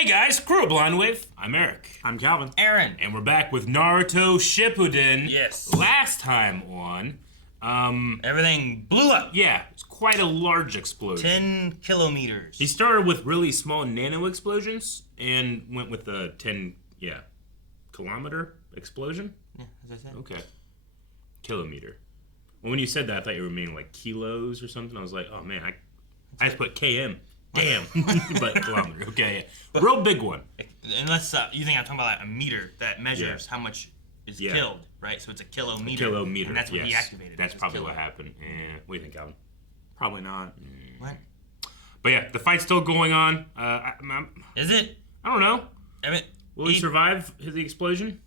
Hey guys, Crew of Blindwave. I'm Eric. I'm Calvin. Aaron. And we're back with Naruto Shippuden. Yes. Last time on, everything blew up. yeah, it's quite a large explosion. 10 kilometers. He started with really small nano explosions and went with a 10, kilometer explosion? Yeah, as I said. Okay. Kilometer. Well, when you said that, I thought you were meaning like kilos or something. I was like, oh man, I just put KM. Damn. But kilometer. Okay. But, real big one. Unless you think I'm talking about like a meter that measures how much is killed, right? So it's a kilometer. A kilometer. And that's what he activated. That's probably what happened. What do you think, Calvin? Probably not. What? But yeah, the fight's still going on. Is it? I don't know. I mean, Will he survive the explosion?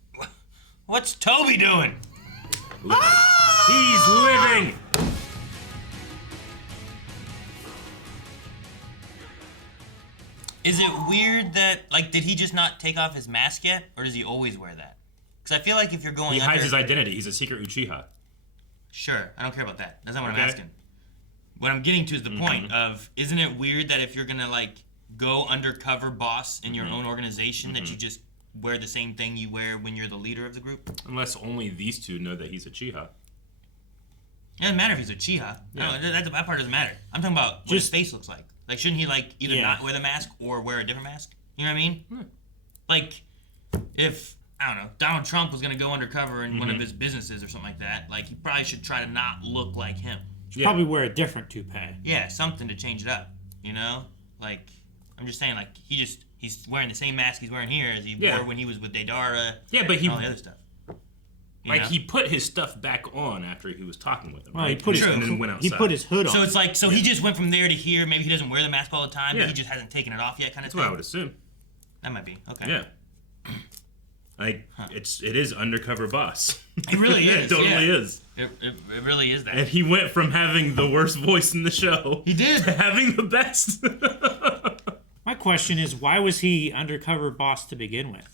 What's Tobi doing? He's living! Is it weird that, did he just not take off his mask yet? Or does he always wear that? Because I feel like if you're going He hides his identity. He's a secret Uchiha. Sure, I don't care about that. That's not what I'm asking. What I'm getting to is the point of, isn't it weird that if you're going to, go undercover boss in your own organization that you just wear the same thing you wear when you're the leader of the group? Unless only these two know that he's a Uchiha. It doesn't matter if he's a Uchiha. Yeah. No, that part doesn't matter. I'm talking about what his face looks like. Shouldn't he, either not wear the mask or wear a different mask? You know what I mean? If, I don't know, Donald Trump was going to go undercover in one of his businesses or something like that, he probably should try to not look like him. Should probably wear a different toupee. Yeah, something to change it up, you know? I'm just saying, he's wearing the same mask he's wearing here as he wore when he was with Deidara and all the other stuff. He put his stuff back on after he was talking with him. Well, right? he put his hood on. So it's he just went from there to here. Maybe he doesn't wear the mask all the time, but he just hasn't taken it off yet, kind of That's thing. what I would assume. That might be okay. Yeah. It is undercover boss. It really is. It totally is. It really is that. And he went from having the worst voice in the show. He did. To having the best. My question is, why was he undercover boss to begin with?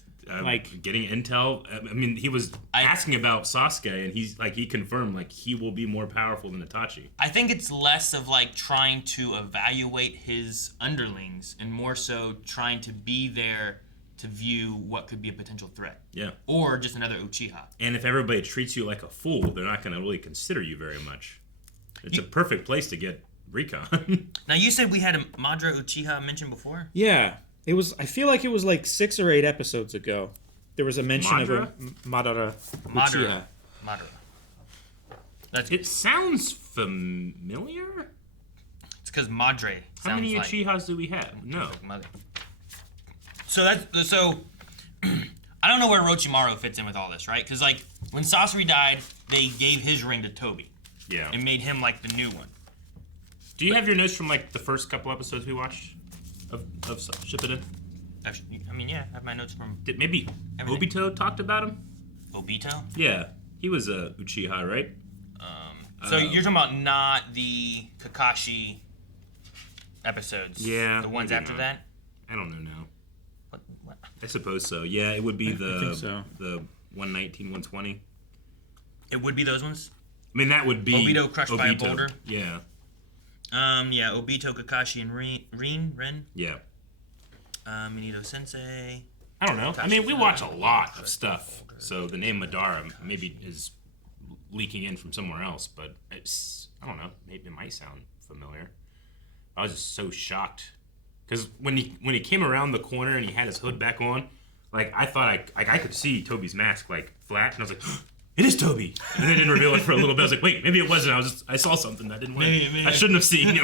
Getting intel. I mean, he was asking about Sasuke, and he confirmed he will be more powerful than Itachi. I think it's less of trying to evaluate his underlings and more so trying to be there to view what could be a potential threat. Yeah. Or just another Uchiha. And if everybody treats you like a fool, they're not going to really consider you very much. It's a perfect place to get recon. Now you said we had a Madara Uchiha mentioned before? Yeah. I feel like it was 6 or 8 episodes ago. There was a mention of a Madara Uchiha. Madara. It sounds familiar? It's because Madre sounds How many Uchihas do we have? No. So I don't know where Orochimaru fits in with all this, right? Because when Sasori died, they gave his ring to Tobi. Yeah. And made him the new one. Do you have your notes from the first couple episodes we watched of Shippuden? I mean, yeah, I have my notes from... Maybe everything. Obito talked about him? Obito? Yeah. He was a Uchiha, right? So you're talking about not the Kakashi episodes? Yeah. The ones after that? I don't know now. What? I suppose so. Yeah, it would be I think so. the 119, 120. It would be those ones? I mean, that would be... Obito crushed by a boulder? Yeah. Yeah, Obito, Kakashi, and Ren? Yeah. Minato Sensei. I don't know. I mean, we watch a lot of stuff, so the name Madara maybe is leaking in from somewhere else, but I don't know. Maybe it might sound familiar. I was just so shocked because when he came around the corner and he had his hood back on, I thought I could see Tobi's mask flat, and I was like, it is Tobi. And then they didn't reveal it for a little bit. I was like, wait, maybe it wasn't. I saw something I didn't want. I shouldn't have seen,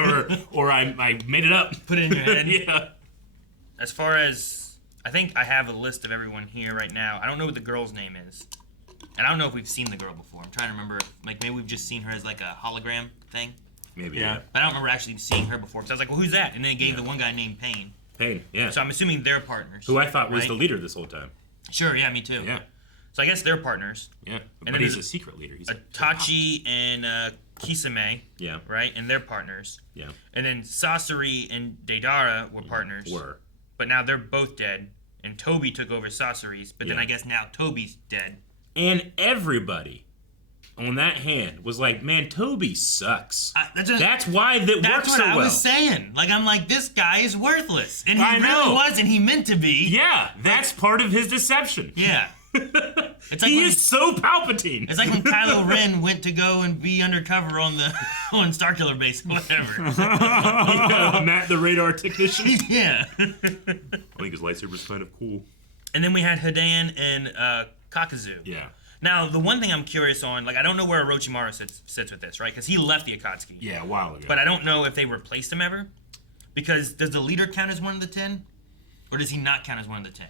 or I made it up. Put it in your head. Yeah. As far as, I think I have a list of everyone here right now. I don't know what the girl's name is. And I don't know if we've seen the girl before. I'm trying to remember, maybe we've just seen her as a hologram thing. Maybe, yeah. But I don't remember actually seeing her before. Because I was like, well, who's that? And then it gave the one guy named Pain. Pain, yeah. So I'm assuming they're partners. Who I thought was the leader this whole time. Sure, yeah, me too. Yeah. So I guess they're partners. Yeah, and but he's a secret leader. He's Itachi and Kisame. Yeah. Right? And they're partners. Yeah. And then Sasori and Deidara were partners. But now they're both dead. And Tobi took over Sasori's. But then I guess now Tobi's dead. And everybody on that hand was like, man, Tobi sucks. That's why that That's works what so I well. was saying. Like, I'm like, this guy is worthless. And he I know. really was, and he meant to be. Yeah, that's part of his deception. Yeah. It's like He when, is so Palpatine. It's like when Kylo Ren went to go and be undercover on Starkiller Base or whatever. Matt, the radar technician. Yeah. I think his lightsaber's kind of cool. And then we had Hidan and Kakazu. Yeah. Now, the one thing I'm curious on, like, I don't know where Orochimaru sits with this, right? Because he left the Akatsuki. Yeah, a while ago. But I don't know if they replaced him ever. Because does the leader count as one of the 10? Or does he not count as one of the 10?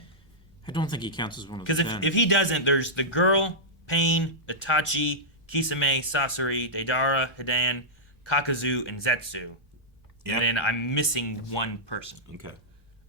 I don't think he counts as one of the Because 10. if he doesn't, there's the girl, Pain, Itachi, Kisame, Sasori, Deidara, Hidan, Kakazu, and Zetsu. Yeah. And then I'm missing one person. Okay.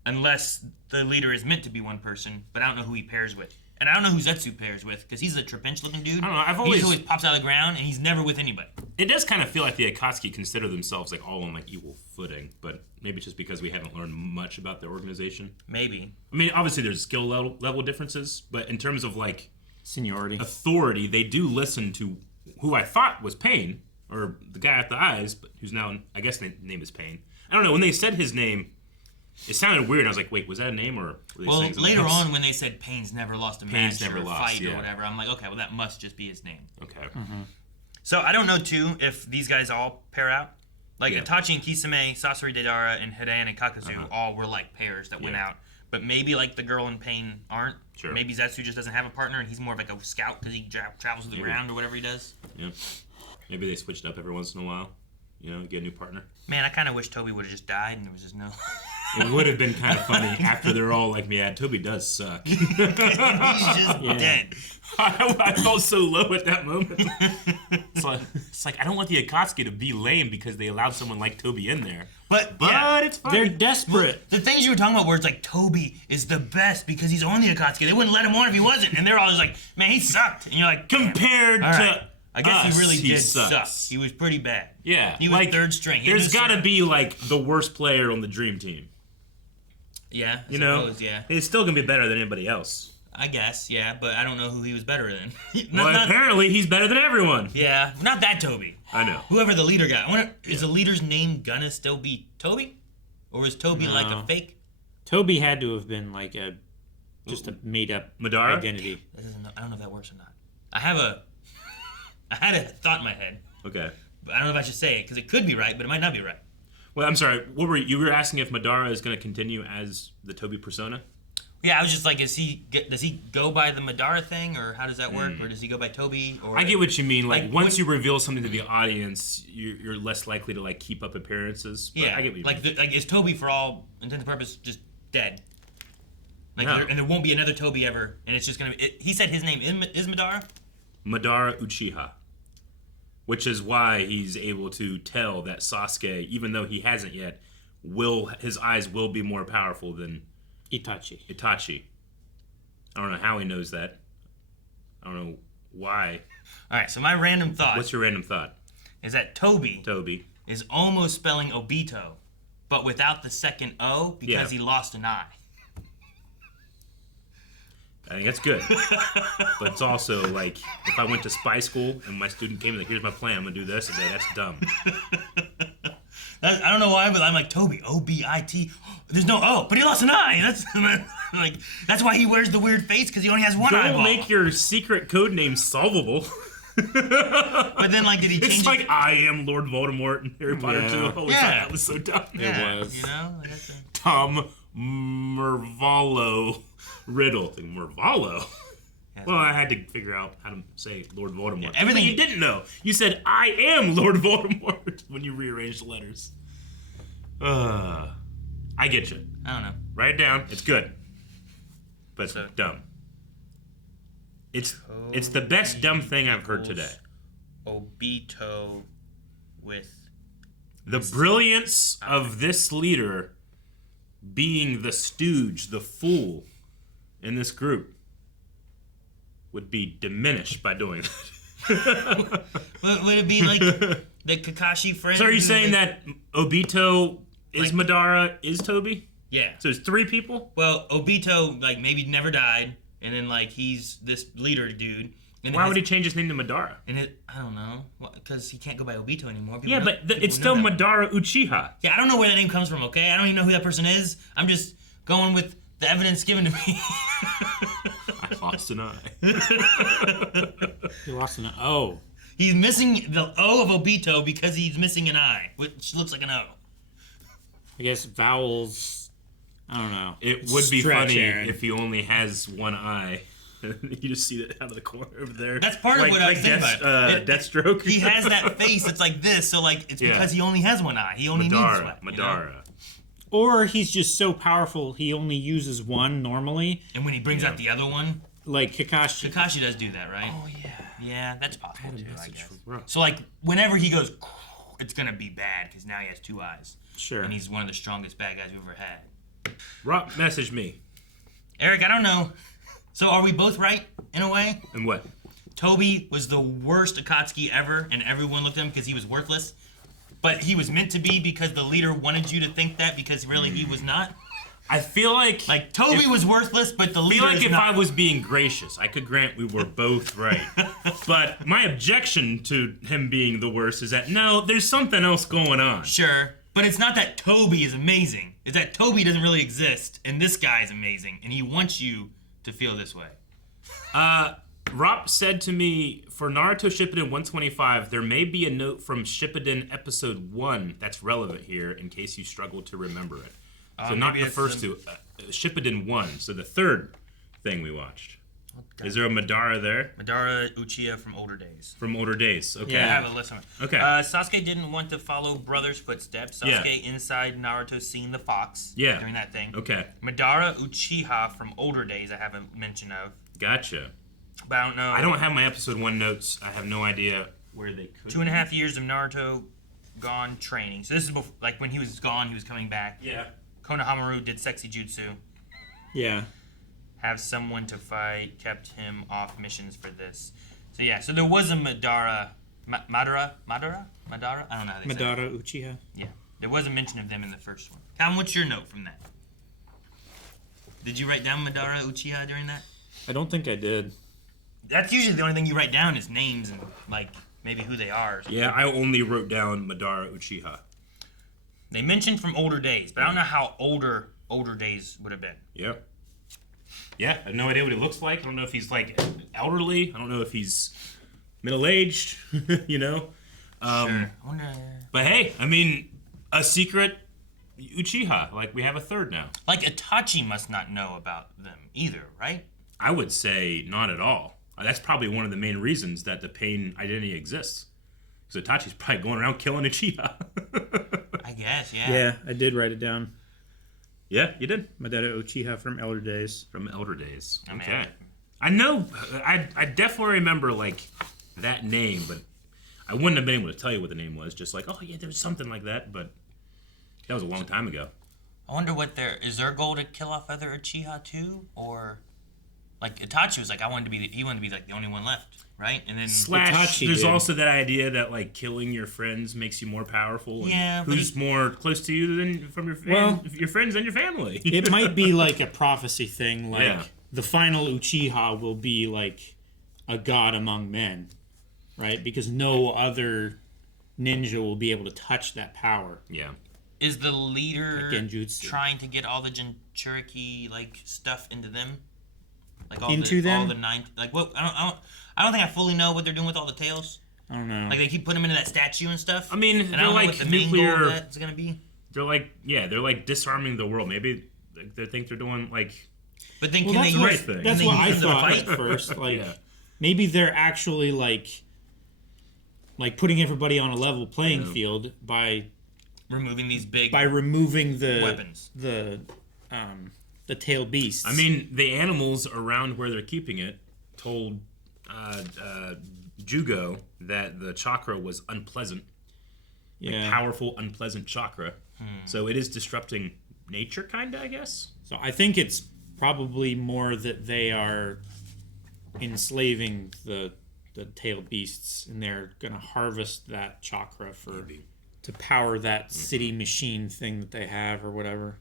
Unless the leader is meant to be one person, but I don't know who he pairs with. And I don't know who Zetsu pairs with, because he's a Trapinch-looking dude. I don't know, He just always pops out of the ground, and he's never with anybody. It does kind of feel like the Akatsuki consider themselves like all on like equal footing, but maybe it's just because we haven't learned much about their organization. Maybe. I mean, obviously there's skill level differences, but in terms of like Seniority. authority, they do listen to who I thought was Pain, or the guy at the eyes, but who's now, I guess the name is Pain. I don't know, when they said his name, it sounded weird. I was like, wait, was that a name, or were they Well, saying something later else? on when they said Pain's never lost a Pain's match never or a lost, fight yeah. or whatever, I'm like, okay, well, that must just be his name. Okay. So I don't know, too, if these guys all pair out. Like, Yeah. Itachi and Kisame, Sasori, Deidara, and Hidan and Kakazu all were, like, pairs that went Yeah. out. But maybe, like, the girl and Pain aren't. Sure. Maybe Zetsu just doesn't have a partner, and he's more of, like, a scout because he travels the ground or whatever he does. Yeah. Maybe they switched up every once in a while. You know, get a new partner. Man, I kind of wish Tobi would have just died and there was just no... It would have been kind of funny after they're all like, yeah, Tobi does suck. He's just dead. I felt so low at that moment. It's like I don't want the Akatsuki to be lame because they allowed someone like Tobi in there. But yeah, it's funny. They're desperate. The things you were talking about where it's like, Tobi is the best because he's on the Akatsuki. They wouldn't let him on if he wasn't. And they're all just like, man, he sucked. And you're like, Compared all right. to I guess us, he really did sucks. suck. He was pretty bad. Yeah. He was like, third string. He There's was got to third. be like the worst player on the dream team. Yeah, I You know? suppose, yeah. He's still going to be better than anybody else. I guess, yeah, but I don't know who he was better than. Well, apparently he's better than everyone. Yeah, not that Tobi. I know. Whoever the leader guy. I wonder, is the leader's name gonna still be Tobi? Or is Tobi like a fake? Tobi had to have been like just a made up Madara? identity. I don't know if that works or not. I had a thought in my head, Okay. but I don't know if I should say it because it could be right, but it might not be right. Well, I'm sorry. What were you were asking if Madara is going to continue as the Tobi persona? Yeah, I was just like, does he go by the Madara thing, or how does that work, or does he go by Tobi? Or I get what you mean. Like once what- you reveal something to the audience, you're less likely to like keep up appearances. But Yeah, I get what you like mean. like is Tobi for all intents and purposes just dead? Like, No. and there won't be another Tobi ever, and it's just gonna be. He said his name is Madara. Madara Uchiha, which is why he's able to tell that Sasuke, even though he hasn't yet, his eyes will be more powerful than Itachi. I don't know how he knows that. I don't know why. All right, so my random thought What's your random thought? is that Tobi is almost spelling Obito, but without the second O because he lost an eye. I think that's good. But it's also like, if I went to spy school and my student came and like, here's my plan, I'm going to do this, and say, that's dumb. I don't know why, but I'm like, Tobi, O-B-I-T. There's no O, but he lost an eye. That's why he wears the weird face, because he only has one eyeball. Don't make your secret code name solvable. But then, like, did he change It's like, I am Lord Voldemort in Harry Potter 2. I always thought that was so dumb. Yeah, was. you know? Like, that's Tom Mervalo Riddle. Like, Mervalo? Well, I had to figure out how to say Lord Voldemort. Yeah, everything you didn't know. You said, I am Lord Voldemort when you rearranged the letters. I get you. I don't know. Write it down. It's good. But it's So- dumb. It's the best dumb thing I've heard today. Obito with... The brilliance of this leader being the stooge, the fool in this group would be diminished by doing that. Would it be like the Kakashi friend? So are you who saying the- that Obito is Like- Madara, is Tobi? Yeah. So it's 3 people? Well, Obito, like, maybe never died, and then, like, he's this leader dude, Why would he change his name to Madara? And I don't know, because he can't go by Obito anymore. People Yeah, but it's still Madara Uchiha. Yeah, I don't know where that name comes from. Okay, I don't even know who that person is. I'm just going with the evidence given to me. I lost an eye. You lost an O. He's missing the O of Obito because he's missing an I, which looks like an O. I guess vowels. I don't know. It would be funny Aaron. if he only has one eye. You just see that out of the corner over there. That's part of what I was thinking about. Deathstroke. He has that face that's like this, so like it's because he only has one eye. He only needs one. Madara. Or he's just so powerful he only uses one normally. And when he brings out the other one, like Kakashi. Kakashi does do that, right? Oh yeah. Yeah, that's possible too, I guess. Rough. So like whenever he goes, it's gonna be bad because now he has two eyes. Sure. And he's one of the strongest bad guys we've ever had. Rock, message me. Eric, I don't know. So are we both right in a way? And what? Tobi was the worst Akatsuki ever, and everyone looked at him because he was worthless. But he was meant to be because the leader wanted you to think that because really he was not. I feel like Tobi was worthless, but the leader if not. I was being gracious, I could grant we were both right. But my objection to him being the worst is that no, there's something else going on. Sure, but it's not that Tobi is amazing. It's that Tobi doesn't really exist, and this guy is amazing, and he wants you to feel this way. Rop said to me, for Naruto Shippuden 125, there may be a note from Shippuden Episode 1 that's relevant here in case you struggle to remember it. So not the first two. Shippuden 1, so the third thing we watched. Okay. Is there a Madara there? Madara Uchiha from older days. From older days, okay. Yeah, I have a list of them. Okay. Sasuke didn't want to follow brother's footsteps. Sasuke inside Naruto seeing the fox during that thing. Okay. Madara Uchiha from older days I haven't mention of. Gotcha. But I don't know. I don't have my episode 1 notes. I have no idea where they could 2.5 years of Naruto gone training. So this is before, like when he was gone, he was coming back. Yeah. Konohamaru did sexy jutsu. Yeah. Have someone to fight, kept him off missions for this. So yeah, so there was a Madara? I don't know how they say it. Madara Uchiha. Yeah, there was a mention of them in the first one. Calvin, what's your note from that? Did you write down Madara Uchiha during that? I don't think I did. That's usually the only thing you write down is names and like maybe who they are. Yeah, I only wrote down Madara Uchiha. They mentioned from older days, but I don't know how older days would have been. Yeah. Yeah, I have no idea what he looks like. I don't know if he's like elderly. I don't know if he's middle-aged, you know? Sure. I wonder... But hey, I mean, a secret Uchiha. Like, we have a third now. Like, Itachi must not know about them either, right? I would say not at all. That's probably one of the main reasons that the Pain identity exists. Because Itachi's probably going around killing Uchiha. I guess, yeah. Yeah, I did write it down. Yeah, you did. Madara Uchiha from Elder Days. From Elder Days. I mean, Okay. I know. I definitely remember, like, that name, but I wouldn't have been able to tell you what the name was. Just like, oh, yeah, there was something like that, but that was a long time ago. I wonder what is their goal to kill off other Uchiha too? Or, like, Itachi was like, he wanted to be, like, the only one left, right? And then... Itachi there's did. also that idea that, like, killing your friends makes you more powerful. And Yeah, but who's more close to you than from your your friends and your family? It might be like a prophecy thing, like Yeah. the final Uchiha will be like a god among men, right? Because no other ninja will be able to touch that power. Yeah. Is the leader Like Genjutsu. trying to get all the Jinchuriki, like, stuff into them? Like all them? the 9... Like, what? I don't think I fully know what they're doing with all the tails. I don't know. Like, they keep putting them into that statue and stuff. I mean, and they're I don't know like what the main nuclear... goal of that's going to be. They're like disarming the world. Maybe they think they're doing, like... But then well, can that's they what, use... thing. that's can what they I use them to thought fight? at first. Like, Yeah. maybe they're actually like putting everybody on a level playing field by Removing these big... removing the weapons. the tailed beasts. I mean, the animals around where they're keeping it told Jugo that the chakra was unpleasant. yeah. Powerful, unpleasant chakra. So it is disrupting nature, kind of, I guess. So I think it's probably more that they are enslaving the tailed beasts, and they're gonna harvest that chakra to power that city machine thing that they have or whatever.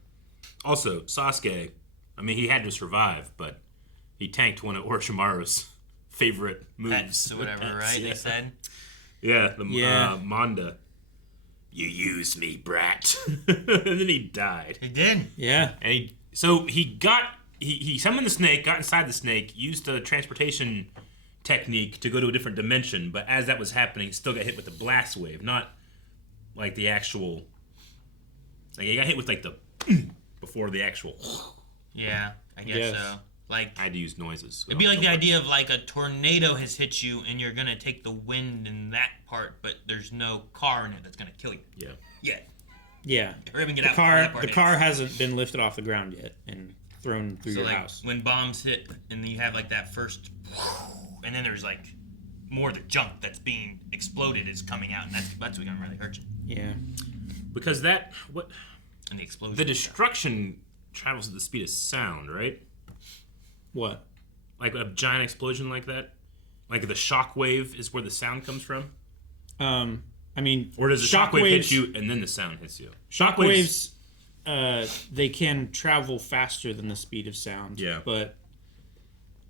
Also, Sasuke, I mean, he had to survive, but he tanked one of Orochimaru's favorite moves. Pets or whatever, right? Yeah. They said. Yeah, Yeah. Manda. You used me, brat. And then he died. They did. Yeah. And he summoned the snake, got inside the snake, used a transportation technique to go to a different dimension, but as that was happening, he still got hit with the blast wave, not like the actual. Like he got hit with like the before the actual. Yeah, I guess Yes. so. Like I had to use noises. it'd be like the idea of like a tornado has hit you and you're gonna take the wind in that part, but there's no car in it that's gonna kill you. Yeah. Yeah. Yeah. Hurry up and get The out before that car part the car hits. hasn't been lifted off the ground yet and thrown through So your like house. when bombs hit and then you have like that first, and then there's like more of the junk that's being exploded is coming out, and that's what's gonna really hurt you. Yeah. Because And the explosion. the destruction travels at the speed of sound, right? What? Like a giant explosion like that? Like the shockwave is where the sound comes from? I mean, Or does the shockwave hit you and then the sound hits you? Shockwaves, they can travel faster than the speed of sound. Yeah. But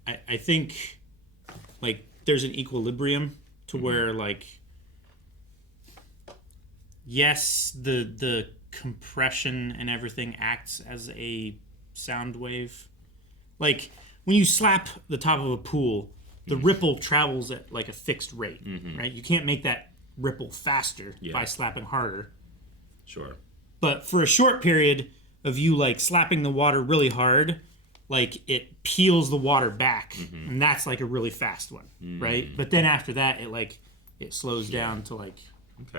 I think, like, there's an equilibrium to where, like, yes, the compression and everything acts as a sound wave. Like, when you slap the top of a pool, the ripple travels at, like, a fixed rate, right? You can't make that ripple faster by slapping harder. Sure. But for a short period of you like slapping the water really hard, like it peels the water back, and that's like a really fast one, right? But then after that, it slows down to like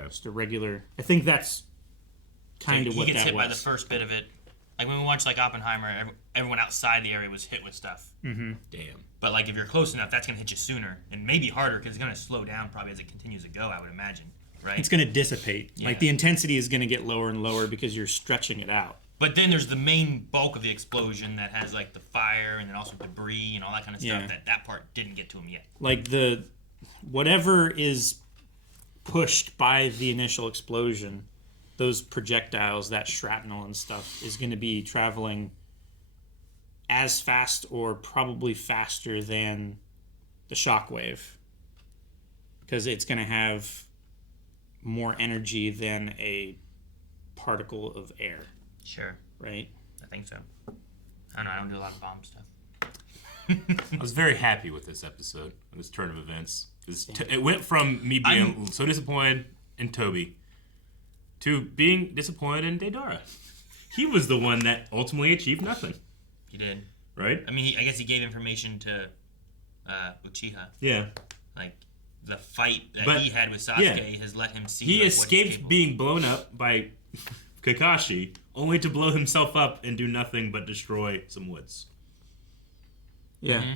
just a regular. I think that's kind of he what gets that hit was. by the first bit of it. Like when we watched like Oppenheimer, everyone outside the area was hit with stuff. Damn. But like if you're close enough, that's gonna hit you sooner and maybe harder because it's gonna slow down probably as it continues to go. I would imagine, right? It's going to dissipate. Yeah. Like the intensity is going to get lower and lower because you're stretching it out. But then there's the main bulk of the explosion that has like the fire and then also debris and all that kind of stuff. Yeah. That part didn't get to him yet. Like the whatever is pushed by the initial explosion, those projectiles, that shrapnel and stuff, is going to be traveling as fast or probably faster than the shockwave because it's going to have more energy than a particle of air, Sure, right? I think so. I don't know. I don't do a lot of bomb stuff. I was very happy with this episode, this turn of events. It went from me being so disappointed in Tobi to being disappointed in Deidara. He was the one that ultimately achieved nothing, He did. right? I mean, I guess he gave information to Uchiha. Yeah. Like the fight that But- he had with Sasuke yeah. has let him see. He like, what he's escaped capable being blown up by Kakashi, only to blow himself up and do nothing but destroy some woods. Yeah.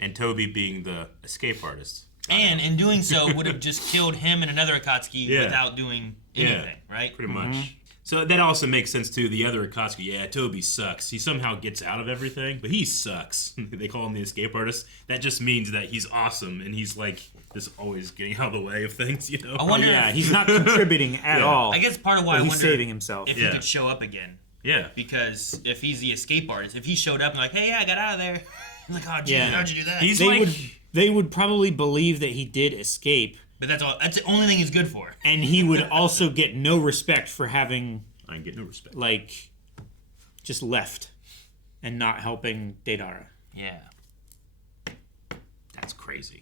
And Tobi being the escape artist. And in doing so, would have just killed him and another Akatsuki Yeah. without doing anything, right? Pretty much. So that also makes sense too. The other Akatsuki, yeah, Tobi sucks. He somehow gets out of everything, but he sucks. They call him the escape artist. That just means that he's awesome and he's like just always getting out of the way of things, you know? I wonder Yeah, if, he's not contributing at all. I guess part of why but I he's wonder saving himself. if he Yeah. could show up again. Yeah. Because if he's the escape artist, if he showed up and like, hey, yeah, I got out of there. Like, oh, geez, Yeah. how'd you do that? He's they like... they would probably believe that he did escape, But that's all. That's the only thing he's good for. and he would also get no respect for having I can get no respect. like just left and not helping Deidara. Yeah. That's crazy.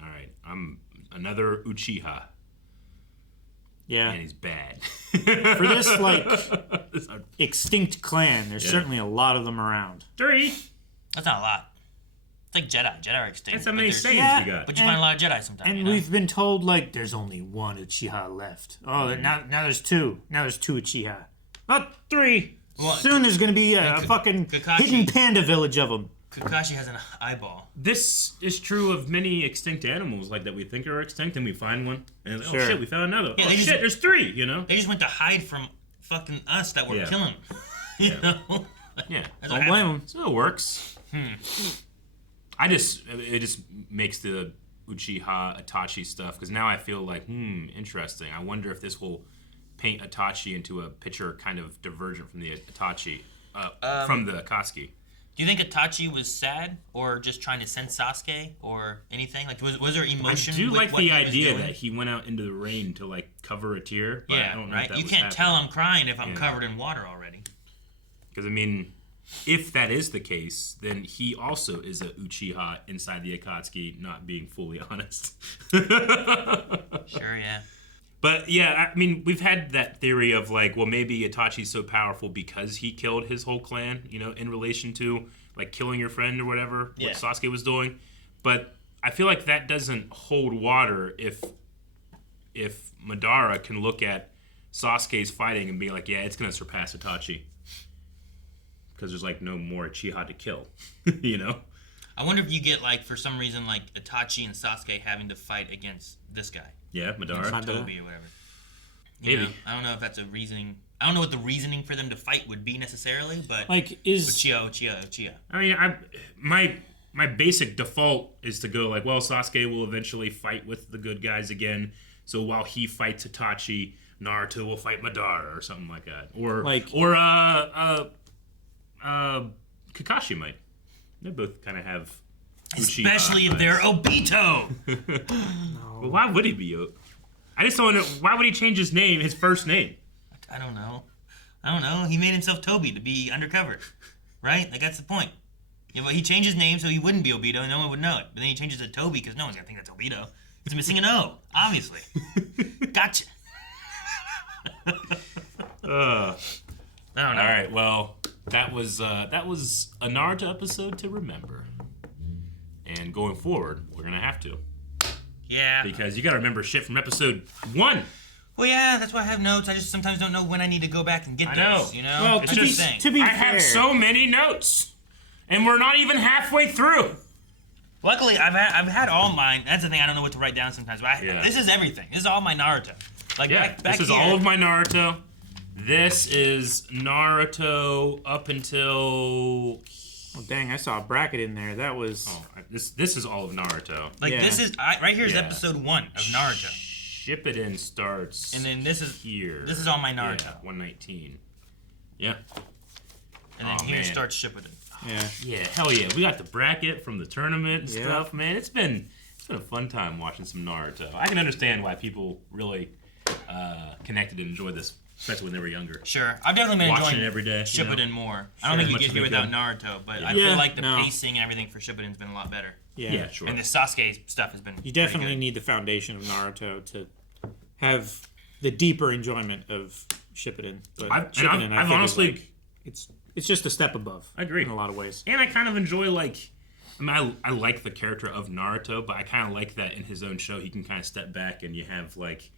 All right. I'm another Uchiha, Yeah. and he's bad. For this like extinct clan, there's certainly a lot of them around. 3. That's not a lot. It's like Jedi. Jedi are extinct. That's how but many there's- Saiyans Yeah. you got. But you find a lot of Jedi sometimes. And you know? we've been told like there's only one Uchiha left. Oh, now there's two. Now there's two Uchiha. Not 3. Well, Soon there's gonna be a fucking Kakashi- hidden panda village of them. Kakashi has an eyeball. This is true of many extinct animals, like that we think are extinct, and we find one, and like, Sure. oh shit, we found another. Yeah, oh they shit, just- there's 3. You know? They just went to hide from fucking us that were Yeah. killing them. You Yeah. know? Yeah. That's Don't what blame happened. them. So it works. It just makes the Uchiha Itachi stuff because now I feel like interesting. I wonder if this will paint Itachi into a picture kind of divergent from the Itachi from the Akatsuki. Do you think Itachi was sad or just trying to sense Sasuke or anything? Like, was there emotion? I do with like what the he was idea doing? that he went out into the rain to like cover a tear. But I Yeah, don't know if right. that You was can't tell happening. I'm crying if I'm covered in water already. Because I mean, if that is the case, then he also is a Uchiha inside the Akatsuki, not being fully honest. Sure, yeah. But yeah, I mean, we've had that theory of like, well, maybe Itachi's so powerful because he killed his whole clan, you know, in relation to like killing your friend or whatever, Yeah. what Sasuke was doing. But I feel like that doesn't hold water if Madara can look at Sasuke's fighting and be like, yeah, it's gonna surpass Itachi because there's like no more Uchiha to kill, you know. I wonder if you get like for some reason like Itachi and Sasuke having to fight against this guy, Yeah, Madara. Tobi or whatever. You Maybe. know, I don't know if that's a reasoning. I don't know what the reasoning for them to fight would be necessarily, but Like, is Uchiha. I mean, my basic default is to go like, well, Sasuke will eventually fight with the good guys again. So while he fights Itachi, Naruto will fight Madara or something like that, or Kakashi might. They both kind of have Uchiha Especially if vibes. they're Obito. Well, why would he be? I just don't know. Why would he change his name, his first name? I don't know. He made himself Tobi to be undercover, right? Like that's the point. Yeah, but he changed his name so he wouldn't be Obito and no one would know it. But then he changes it to Tobi because no one's gonna think that's Obito. It's missing an O, obviously. Gotcha. I don't know. All right. Well, that was a Naruto episode to remember. And going forward, we're gonna have to, Yeah. because you gotta remember shit from episode 1. Well, yeah, that's why I have notes. I just sometimes don't know when I need to go back and get I those. know. You know. well, That's to just be, saying. to be I fair, have so many notes, and we're not even halfway through. Luckily, I've had all mine. That's the thing. I don't know what to write down sometimes. But Yeah. This is everything. This is all my Naruto. Like Yeah, back this is here, all of my Naruto. This is Naruto up until. Oh, dang, I saw a bracket in there. That was This is all of Naruto. Like Yeah. this is right here is Yeah. episode 1 of Naruto, Shippuden starts. and then this is here. this is all my Naruto, Yeah, 119. Yeah. and then Oh, here man. starts Shippuden. yeah. Yeah, hell yeah. We got the bracket from the tournament and Yeah. stuff, man. It's been a fun time watching some Naruto. I can understand why people really connected and enjoyed this, especially when they were younger. Sure, I've definitely been Watching enjoying it every day, you Shippuden know? more. I Sure, don't think you much get as here we without could. Naruto, but I Yeah, feel like the no. pacing and everything for Shippuden's been a lot better. Yeah. Yeah, sure. And the Sasuke stuff has been. You definitely pretty need the foundation of Naruto to have the deeper enjoyment of Shippuden. But I've Shippuden, I think, honestly- is like, it's just a step above. I agree. In a lot of ways. And I kind of enjoy, like, I like the character of Naruto, but I kind of like that in his own show he can kind of step back and you have, like,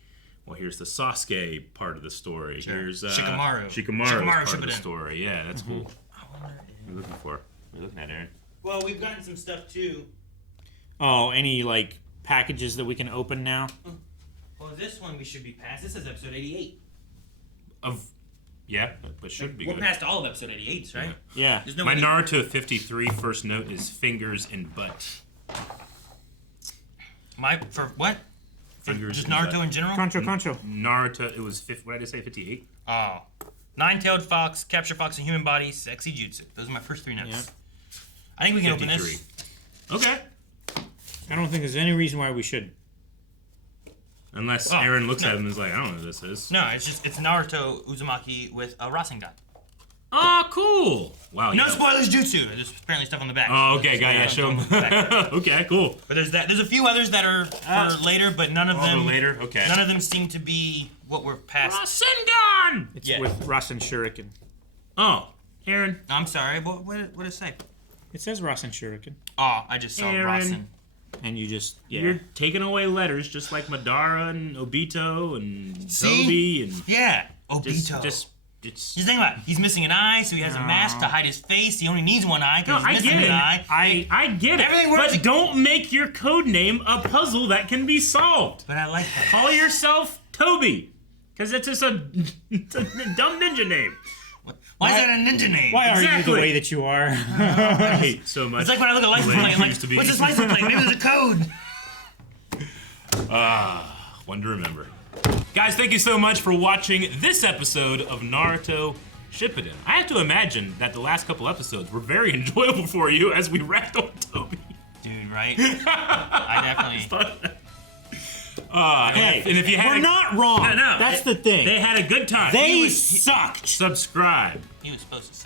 well, here's the Sasuke part of the story. Sure. Here's Shikamaru. Shikamaru's Shikamaru part of the Shippuden. story. Yeah, that's cool. good. What are you looking for? What are you looking at, Aaron? Well, we've gotten some stuff too. Oh, any like packages that we can open now? Well, this one we should be past. This is episode 88. Yeah, but should be We're good. past all of episode 88s, right? Yeah. There's no My way- Naruto 53 first note is fingers and butt. For what? For Fingers just and Naruto butt. in general? Concho. Naruto, it was, what did I say, 58? Oh. Nine-tailed fox, capture fox in human body, sexy jutsu. Those are my first 3 notes. Yeah. I think we can 53. open this. Okay. I don't think there's any reason why we should. Unless Oh, Aaron looks no. at him and is like, I don't know who this is. No, it's Naruto Uzumaki with a Rasengan. Oh, cool. Wow. No yeah. spoilers jutsu. There's apparently stuff on the back. Oh, okay, got Yeah, ya. Show him. on the back. Okay, cool. But there's that. There's a few others that are for later, but none of Oh, them. later? Okay. None of them seem to be what we're past. Rasengan! It's Yeah. with Rasen Shuriken. Oh, Aaron. I'm sorry. What did it say? It says Rasen Shuriken. Oh, I just saw Aaron. Rasen. And you just You're taking away letters just like Madara and Obito and See? Tobi and Yeah, Obito. just Just think about it. He's missing an eye, so he has a mask to hide his face. He only needs one eye No, because I he's get missing it. an eye. I get it. Everything works- But don't make your code name a puzzle that can be solved. But I like that. Call yourself Tobi, because it's just it's a dumb ninja name. Why is that a ninja name? Why are you Exactly. the way that you are? I hate so much. It's like when I look at license the way plate, it I'm like, used to be. what's this license plate? Maybe there's a code. One to remember. Guys, thank you so much for watching this episode of Naruto Shippuden. I have to imagine that the last couple episodes were very enjoyable for you as we wrecked on Tobi. Dude, right? I definitely. Hey, and if you had we're not wrong. No, That's the thing. They had a good time. They sucked. Subscribe. He was supposed to